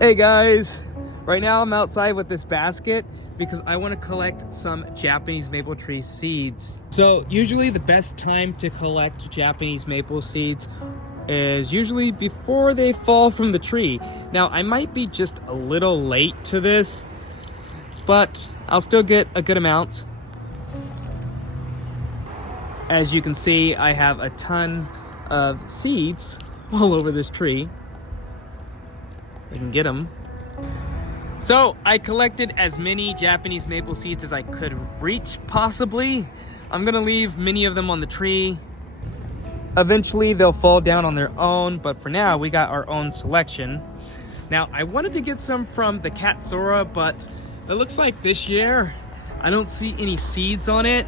Hey guys, right now I'm outside with this basket because I want to collect some Japanese maple tree seeds. So usually the best time to collect Japanese maple seeds is usually before they fall from the tree. Now I might be just a little late to this, but I'll still get a good amount. As you can see, I have a ton of seeds all over this tree. I can get them. So I collected as many Japanese maple seeds as I could reach, possibly. I'm gonna leave many of them on the tree. Eventually they'll fall down on their own, but for now we got our own selection. Now I wanted to get some from the Katsura, but it looks like this year I don't see any seeds on it,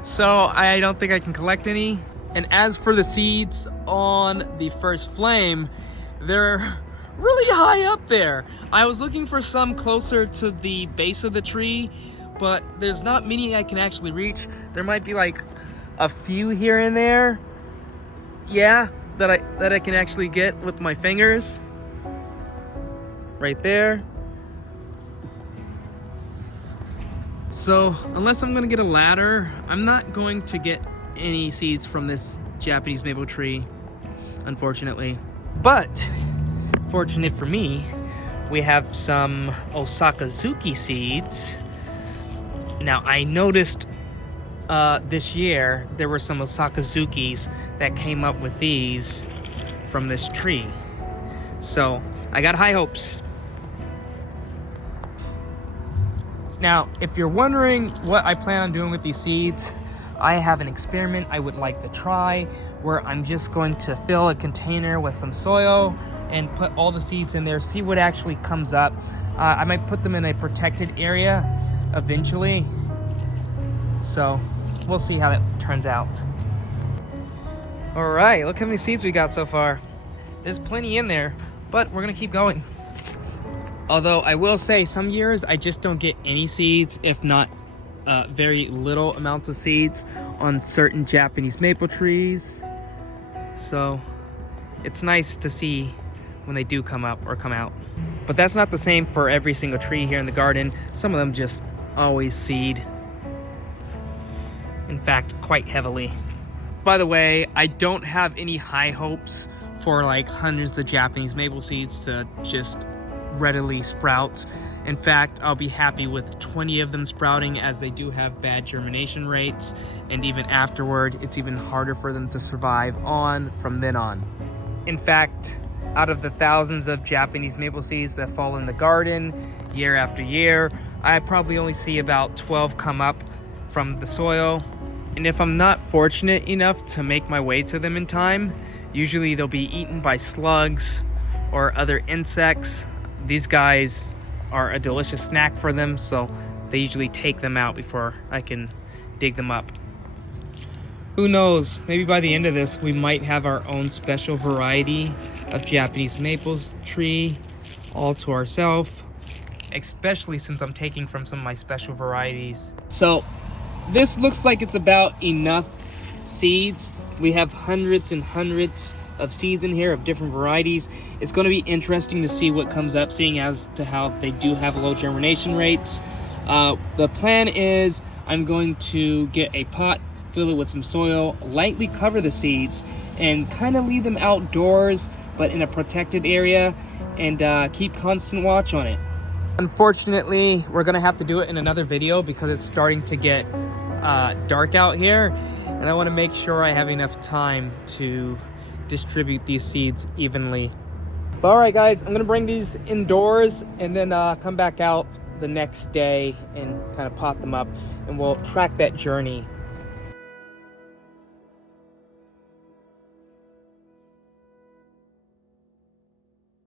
so I don't think I can collect any. And as for the seeds on the first flame, they're really high up there. I was looking for some closer to the base of the tree, but there's not many I can actually reach. There might be like a few here and there, yeah, that I can actually get with my fingers. Right there. So unless I'm gonna get a ladder, I'm not going to get any seeds from this Japanese maple tree, unfortunately. But fortunate for me, we have some Osakazuki seeds. Now I noticed this year there were some Osakazukis that came up with these from this tree. So I got high hopes. Now, if you're wondering what I plan on doing with these seeds, I have an experiment I would like to try where I'm just going to fill a container with some soil and put all the seeds in there, see what actually comes up. I might put them in a protected area eventually. So we'll see how that turns out. All right, look how many seeds we got so far. There's plenty in there, but we're gonna keep going. Although I will say some years I just don't get any seeds, if not very little amounts of seeds on certain Japanese maple trees. So it's nice to see when they do come up or come out. But that's not the same for every single tree here in the garden. Some of them just always seed. In fact, quite heavily. By the way, I don't have any high hopes for like hundreds of Japanese maple seeds to just readily sprout. In fact, I'll be happy with 20 of them sprouting, as they do have bad germination rates, and even afterward it's even harder for them to survive on from then on. In fact, out of the thousands of Japanese maple seeds that fall in the garden year after year, I probably only see about 12 come up from the soil. And if I'm not fortunate enough to make my way to them in time, usually they'll be eaten by slugs or other insects. These guys are a delicious snack for them, so they usually take them out before I can dig them up. Who knows, maybe by the end of this we might have our own special variety of Japanese maple tree all to ourselves, especially since I'm taking from some of my special varieties. So this looks like it's about enough seeds. We have hundreds and hundreds of seeds in here of different varieties. It's going to be interesting to see what comes up, seeing as to how they do have low germination rates. The plan is I'm going to get a pot, fill it with some soil, lightly cover the seeds, and kind of leave them outdoors, but in a protected area, and keep constant watch on it. Unfortunately, we're going to have to do it in another video because it's starting to get dark out here, and I want to make sure I have enough time to distribute these seeds evenly. But all right guys, I'm gonna bring these indoors and then come back out the next day and kind of pot them up, and we'll track that journey